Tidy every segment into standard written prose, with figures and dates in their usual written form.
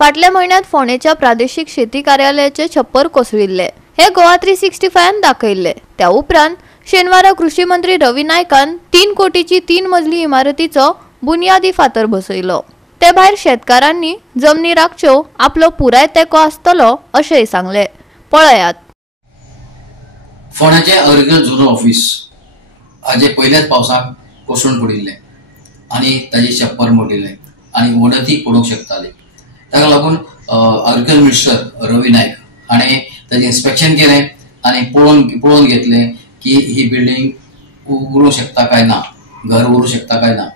फाटल्या महिन्यात फोंडेच्या प्रादेशिक शेती कार्यालयाचे छप्पर कोसळिल्ले हे गोवा 365 दाखयल्ले। त्या उपरांत शेनवारा कृषी मंत्री रवी नायकान 3 कोटीची 3 मजली इमारतीचो बुनियादी फातर बसयलो। ते भायर शेतकारांनी जमनी राखच्यो आपलो पुराय तेको आसतलो अशेंय सांगले। पळयात। फोंड्याचे अग्रिकल्चर झोनल ऑफिस हाजे पहिल्याच पावसाक कोसळून पडिल्ले आनी ताजे छप्पर मोडिल्ले आनी वणती पडूंक शकताली। ताका लागून अग्रिकल्चर मिनिस्टर रवी नायक हाणें ताजें इन्स्पेक्शन केलें आनी पळोवन घेतलें की ही बिल्डिंग उरूंक शकता काय ना, घर उरूंक शकता काय ना।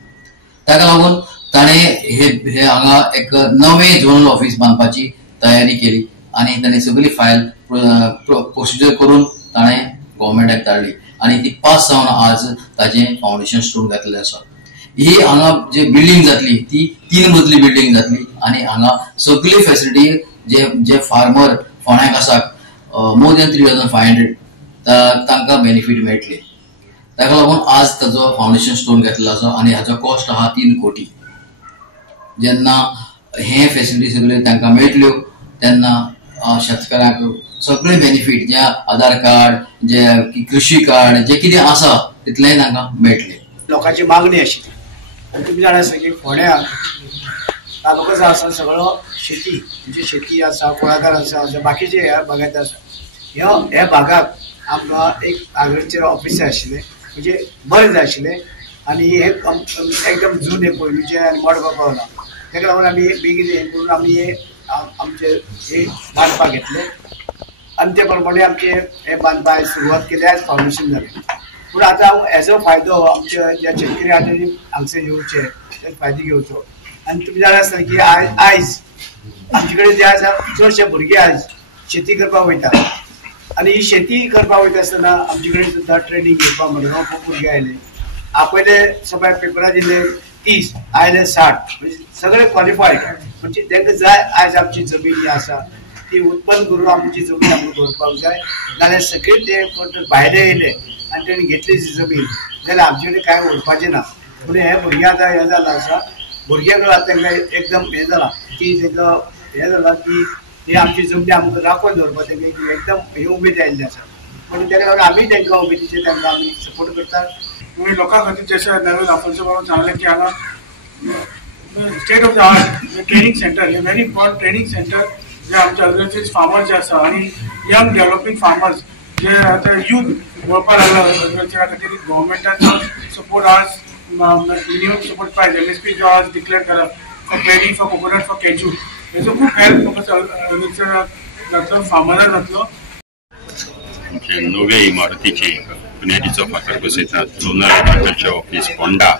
ताका लागून ताणें हे हांगा एक नवें झोनल ऑफिस बांदपाची तयारी केली आनी ताणें सगळी फायल प्रोसिजर करून ताणें गव्हर्मेंटाक धाडली आनी ती पास जावन आज ताजें फाउंडेशन स्टोन घातलेलें आसा। ही हांगा जी बिल्डिंग जातली ती 3 मजली बिल्डिंग जातली आनी हांगा सगळी फॅसिलिटी जे फार्मर फोंड्याक आसात मोर दॅन 3500 तांकां बेनिफीट मेळटली। ताका लागून आज ताजो फाउंडेशन स्टोन घातलेलो आसा आनी हाजो कॉस्ट आहा 3 कोटी। जेन्ना हे फॅसिलिटी सगळे तांकां मेळटल्यो तेन्ना शेतकारांक सगळे बेनिफीट जे आधार कार्ड जे कृषी कार्ड जे कितें आसा तितलेंय तांकां मेळटलें। लोकांची मागणी आशिल्ली आनी तुमी जाणा आसा की फोंड्या तालुको जो आसा सगळो शेती म्हणजे शेती आसा, कुळागर आसा, जे बाकीचे ह्या भागात आसा ह्या भागात आमकां एक एग्रीकल्चर ऑफिस जाय आशिल्लें म्हणजे बरें जाय आशिल्लें आनी हे एकदम जून हे पयलींचे आनी मोडपाक पावना। ताका लागून आमी बेगीन हे करून आमी आमचे हे बांदपाक घेतले आनी ते प्रमाणे आमचे हे बांदपाक सुरवात केली। आज फाउंडेशन जालें पूण आतां हांव हेजो फायदो आमचे ज्या शेतकरी आनी हांगसर येवचे ते फायदो घेवचो। आनी तुमी जाणा आसता की आयज आमचे कडेन जे आसा चडशे भुरगे आयज शेती करपाक वयता आनी ही शेती करपाक वयता आसतना आमचे कडेन सुद्दां ट्रेनिंग घेवपाक म्हणून खूब भुरगे आयले। पयले सगळे पेपरार दिले 30 आयले 60 म्हणजे सगळे क्वॉलिफायड म्हणजे तांकां जाय आयज आमची जमीन जी आसा ती उत्पन्न करून आमची जमीन आमकां दवरपाक जाय। नाल्यार सगळे ते भायले येयले आनी तेणी घेतली जमीन जाल्यार आमचे कडेन कांय उरपाचें ना। पूण हे भुरग्यां आतां हें जालां आसा भुरग्यांक तांकां एकदम हें जालां की तांकां हें जालां की ही आमची जमनी आमकां राखून दवरपाक तांकां एकदम ही उमेद आयिल्ली आसा। पूण ताका लागून आमी तांकां उमेदीचे तांकां आमी सपोर्ट करतात। लोकां खातीर जशें नवे लाफांचो बाबा सांगलें की हांगा state of the art training centre हे व्हेरी इम्पॉर्टंट ट्रेनिंग सेंटर जे आमचे अग्रिकल्चर फार्मर जे आसा आनी यंग डेव्हलपिंग फार्मर्स जे आतां यूथ वळपाक लागला अग्रिकल्चरा खातीर गव्हर्मेंटाचो सपोर्ट आज मिनिमम सपोर्ट प्रायस MSP जो आज डिक्लेअर केला for paddy for coconut for कॅजू हेजो खूब हेल्प अग्रिकल्चराक जातलो फार्मराक जातलो। नव्या इमारतीची बुनियादीचो फातर बसयतात झोनल एग्रीकल्चर ऑफिस पोंडा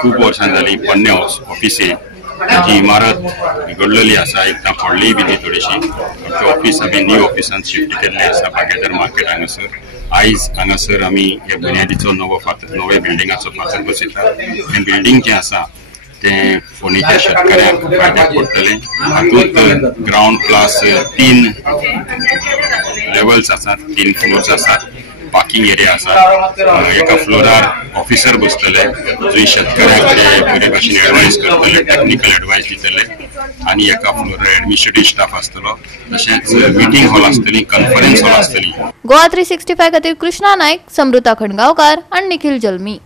खूब वर्सां जाली पोन्ने ऑफिस जी इमारत बिगडलेली आसा एकदम पडली बी थोडीशी आमचें ऑफिस आमी न्यू ऑफिसान शिफ्ट केल्लें आसा बागेदर मार्केट हांगासर। आयज हांगासर आमी हे बुनियादीचो नवे बिल्डिंगाचो फातर बसयतात। हें बिल्डिंग जें आसा तें फोंडेच्या शेतकऱ्यांक फायद्याक पडटलें। हातूंत ग्राउंड प्लस 3 लेवल्स आसात, 3 फ्लोर्स आसात, पार्किंग एरिया आसा। एका फ्लोरार ऑफिसर बसतले जंय शेतकऱ्यांक ते बरे भाशेन एडवायस करतले, टेक्निकल एडवायस दितले आनी एका फ्लोरार एडमिनिस्ट्रेटिव्ह स्टाफ आसतलो तशेंच मिटींग हॉल आसतली, कॉन्फरन्स हॉल आसतली। गोवा 365 खातीर कृष्णा नायक, समृता खणगांवकार आनी निखिल जल्मी।